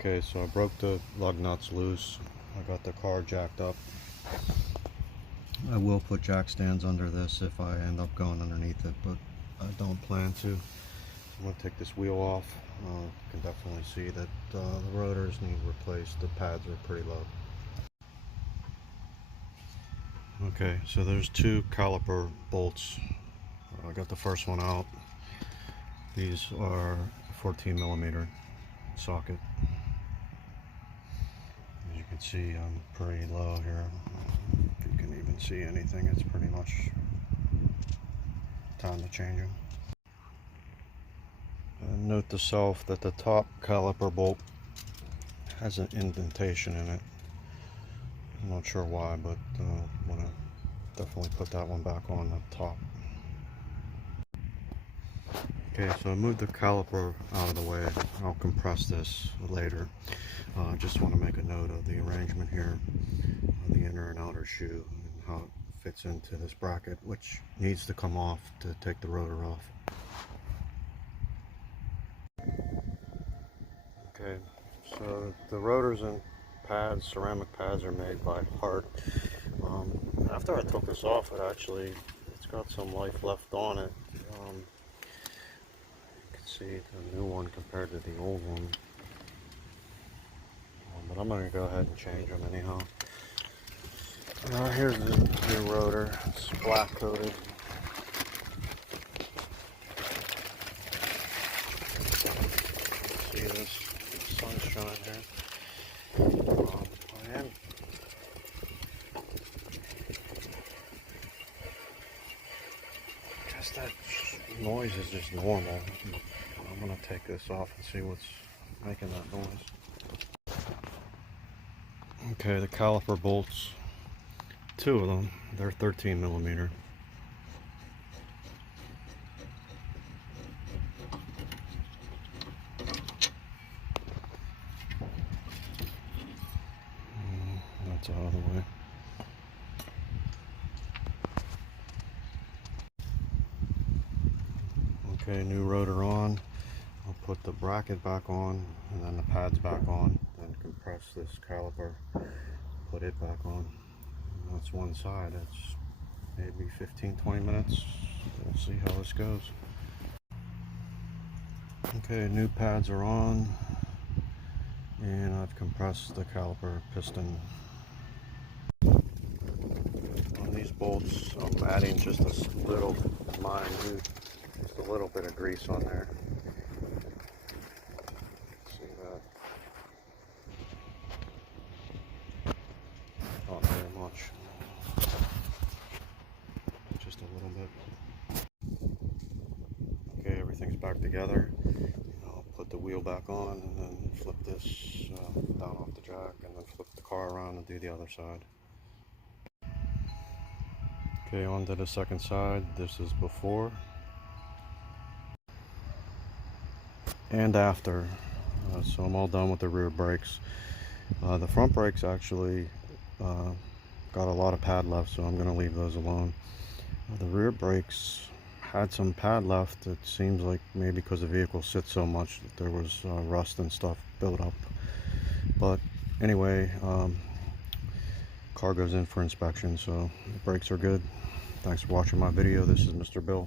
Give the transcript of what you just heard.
Okay, so I broke the lug nuts loose. I got the car jacked up. I will put jack stands under this if I end up going underneath it, but I don't plan to. I'm going to take this wheel off. You can definitely see that the rotors need replaced. The pads are pretty low. Okay, so there's two caliper bolts. I got the first one out. These are 14mm socket. As you can see, I'm pretty low here. If you can even see anything, it's pretty much time to change them. Note to self that the top caliper bolt has an indentation in it. I'm not sure why, but I'm going to definitely put that one back on the top. Okay, so I moved the caliper out of the way. I'll compress this later. I just want to make a note of the arrangement here, the inner and outer shoe, and how it fits into this bracket, which needs to come off to take the rotor off. Okay, so the rotors and pads, ceramic pads, are made by Hart. After I took this off, it's got some life left on it. You can see the new one compared to the old one. But I'm going to go ahead and change them anyhow. Here's the new rotor. It's black coated. See this sunshine here. I guess that noise is just normal. I'm going to take this off and see what's making that noise. Okay, the caliper bolts, two of them, they're 13mm. That's out of the way. Okay, new rotor on. I'll put the bracket back on and then the pads back on, then compress this caliper, put it back on. And that's one side. It's maybe 15-20 minutes. We'll see how this goes. Okay, new pads are on and I've compressed the caliper piston. On these bolts, I'm adding just a little minute, just a little bit of grease on there. See that? Not very much. Just a little bit. Okay, everything's back together. I'll put the wheel back on and then flip this down off the jack and then flip the car around and do the other side. Okay, on to the second side. This is before and after. So I'm all done with the rear brakes. The front brakes actually got a lot of pad left, so I'm going to leave those alone. The rear brakes had some pad left. It seems like maybe because the vehicle sits so much that there was rust and stuff built up. But anyway, car goes in for inspection, so the brakes are good. Thanks for watching my video. This is Mr. Bill.